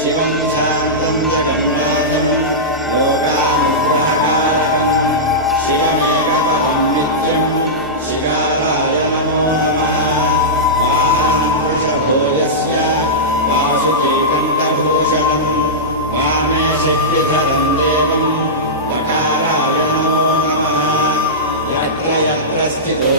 शिवं शान्तं जगन्नाथं लोकानुग्रहकारकं शिवमेकपदं नित्यं शिकाराय नमो नमः वामनवृषभोजस्य वासुकीकण्ठभूषणं वामे सिद्धिधरं देवं वकाराय नमो नमः यत्र यत्र स्थितो